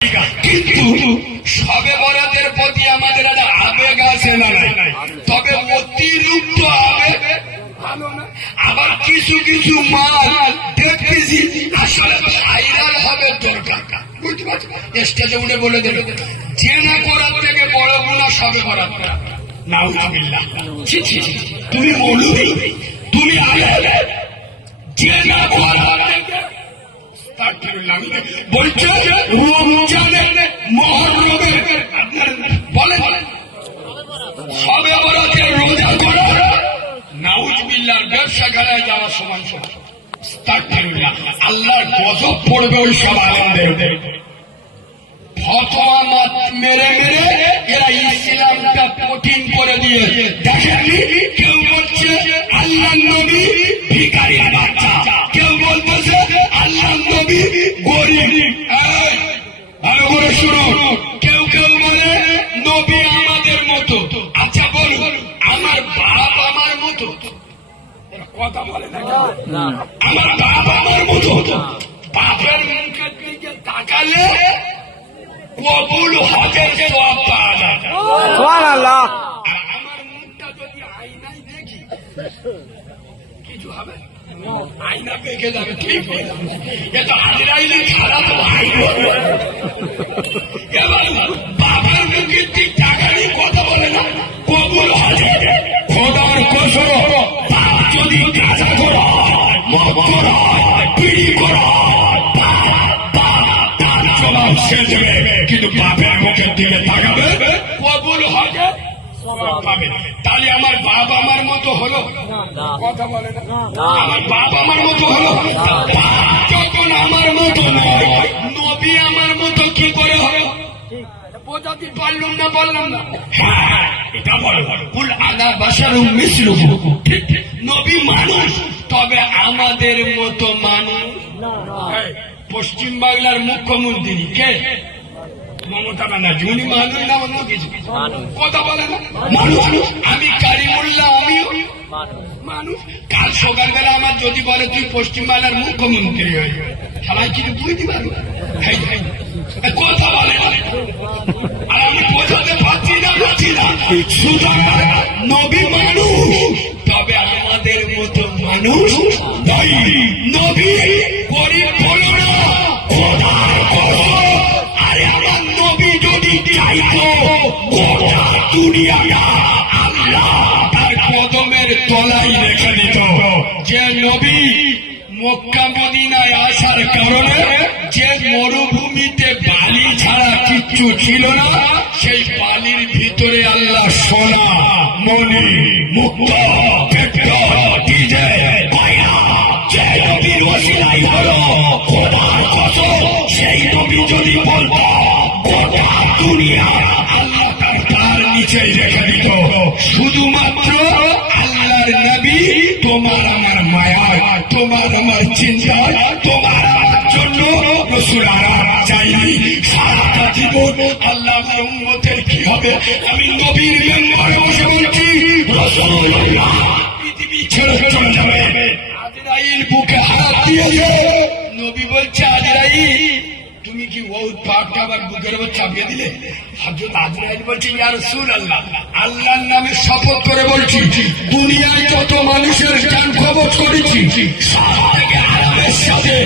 কিন্তু সবে বরাতের প্রতি আমাদের একটা আবেগ আছে না নাই, তবে অতিরিক্ত আবেগ ভালো না। আবার কিছু কিছু মাল দেখতেছি আসলে ভাইরাল হবে দরকার, বুঝতে পারছি। স্টেজে উঠে বলে দেবে যে না করার থেকে বড় গুণা সবে বরাত করা। নাউজুবিল্লাহ, তুমি মৌলবি, তুমি আলে যে না করার থেকে বলছে রমজানে মহরমে বলেন সবে বরাতে রোজা করা নাউজুবিল্লাহর ব্যবসা গাড়ায় যাওয়ার সমান সমান। আল্লাহর গজব পড়বে ওই সব আনন্দের ফতোয়া মেরে মেরে এরা ইসলামটা কঠিন করে দিয়ে দেখেননি। কেউ বলছে আল্লাহ নবী ভিখারির বাচ্চা, কেউ বলতেছে আল্লাহ নবী গরিব। ভালো করে শুনো, কেউ কেউ বলে নবী আমাদের মতো। আচ্ছা বলুন, আমার বাপ আমার মতো কথা বলে না, আমার বাপ আমার মতো। বাপের মুখের দিকে তাকালে কবুল হজের সওয়াব পাওয়া যায়। সুবহানাল্লাহ। আমার মুখটা যদি আয়নায় দেখি কিছু হবে, আয়না পেকে যাবে, ঠিক হয়ে যাবে। এটা আজরাইলে খারাপ ভাই। এবার বাবার মুখের দিক তাকালে কথা বলে না, কবুল হজে খোদার কসম বাপ যদি গাঁজা করা মদ করা বিড়ি করা সে দেবে, কিন্তু বাপের মুখের দিকে তাকাবে কবুল হজে পাবে। তাহলে আমার বাপ আমার মতো হলো, কথা বলে না, আমার বাপ আমার মতো হলো। যখন আমার মতো নয়, নবী আমার মতো কি করে হলো বোঝাতে পারলাম না, বললাম না। হ্যাঁ, এটা বলো, কুল আনা বাশারুম মিসলুকুম। নবী মানুষ, তবে আমাদের মতো মানুষ। পশ্চিম বাংলার মুখ্যমন্ত্রী কে? মমতা ব্যানার্জি। উনি মানুষ না অন্য কিছু? কথা বলে না, মানুষ। আমি কারিমুল্লাহ, আমিও মানুষ। কাল সকালবেলা আমার যদি বলে তুই পশ্চিম বাংলার মুখ্যমন্ত্রী হয়ে, সবাই কিন্তু বুঝতে পারবো কথা বলে না। আর আমি বোঝাতে পারছি না, সুতরাং নবী মানুষ, তবে আমাদের মতো মানুষ নয়। নবী গরিব হলো না, খোদার কসম। আরে আমার নবী যদি চাইতো গোটা দুনিয়াটা আল্লাহ তার কদমের তলায় রেখে দিত। যে নবী মক্কা মদিনায় আসার কারণে যে মরুভূমিতে বালি ছাড়া কিচ্ছু ছিল না, সেই বালির ভিতরে আল্লাহ সোনা মণি মুক্ত ডিজে যে নবীর ওসিলায় হলো খোদার কসম, সেই নবী যদি বলতো গোটা দুনিয়া আল্লাহ তার নিচে রেখে দিত। শুধুমাত্র আল্লাহর নবী তোমার আমার মায়া, তোমার আমার চিন্তা, তোমার আমার জন্য রাসূল আরাম চাইনি। সারাটা জীবন আল্লাহ আমার উম্মতের কি হবে, আমি নবীর মেম্বারে বসে বলছি রাসূলুল্লাহ পৃথিবী ছেড়ে চলে যাবে। আজরাইল বুকে হাত দিয়েছে, নবী বলছে আজরাইল তুমি কি ওহুদ পাহাড়টা আবার বুকের উপর চাপিয়ে দিলে? হযরত আজরাইল বলছে ইয়া রাসূলুল্লাহ, আল্লাহর নামে শপথ করে বলছি দুনিয়ায় যত মানুষের জান কবজ করেছি সব থেকে আরামের সাথে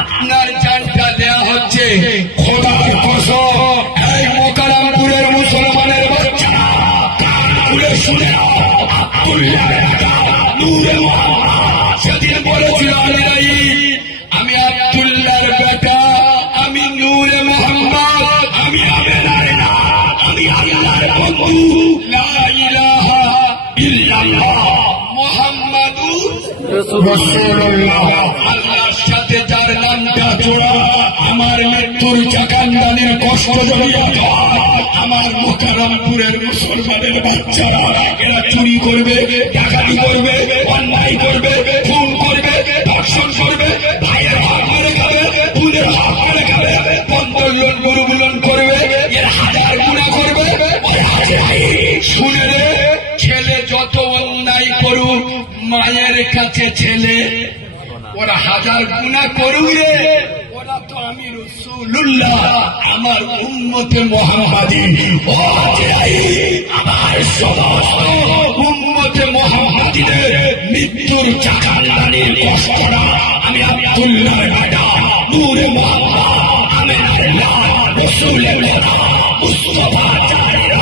আপনার জানটা দেয়া হচ্ছে। খোদার কসম, এই মোকাররমপুরের মুসলমানের বাচ্চারা কান খুলে শুনে আব্দুল্লাহ নূরে মুহাম্মদ সেদিন বলেছিল আজরাইল আমি আব্দুল্লাহর বেটা, আমি নূরে মুহাম্মদ, আমি আমেনার না, আমি আল্লাহর বন্ধু। লা ইলাহা ইল্লাল্লাহ মুহাম্মাদুর রাসূলুল্লাহ। আল্লাহর সাথে যার নামটা জোড়া, আমার মৃত্যুর চাকান্দানের কষ্ট জড়িয়ে আমার মুকাররমপুরের মুসলমানের বাচ্চারা এরা চুরি করবে, ডাকাতি করবে, অন্যায় করবে, খুন করবে, ধর্ষণ করবে, ভাইয়ের হক মেরে খাবে, বোনের হক মেরে খাবে, বন্ধন গরু বুলন করবে, এর হাজার গুণা করবে। শুনে রে, ছেলে যত অন্যায় করুক মায়ের কাছে ছেলে, ওরা হাজার গুণা করুক রে, না তো আমি রাসূলুল্লাহ, আমার উম্মতে মুহাম্মাদি। ও জিবরাইল, আমার সমস্ত উম্মতে মুহাম্মাদিদের মৃত্যুর চাকালানির কষ্টটা আমি আব্দুল্লাহর বেটা নূরে মুহাম্মদ আমিনার লাল রাসূলের বেটা মুস্তাফা জারির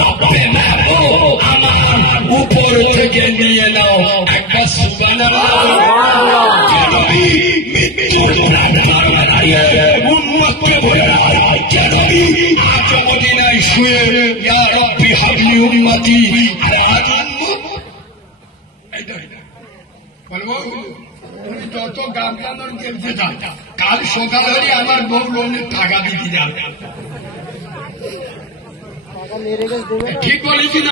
রব্বে মাহবুব আমার উপর থেকে নিয়ে নাও একটা সুবহানাল্লাহ। মৃত্যুর প্রাণার দাঁড়িয়ে উম্মতকে বলে কেন আজ মদিনায় শুয়ে ইয়া রব্বি হাবলি উম্মতি, আর আজ বলবো তুমি যত গামলানোর খেলতে যাও, কাল সকাল হলে আমার বউ লোনের টাকা দিতে যাবে। ঠিক বলেছি না?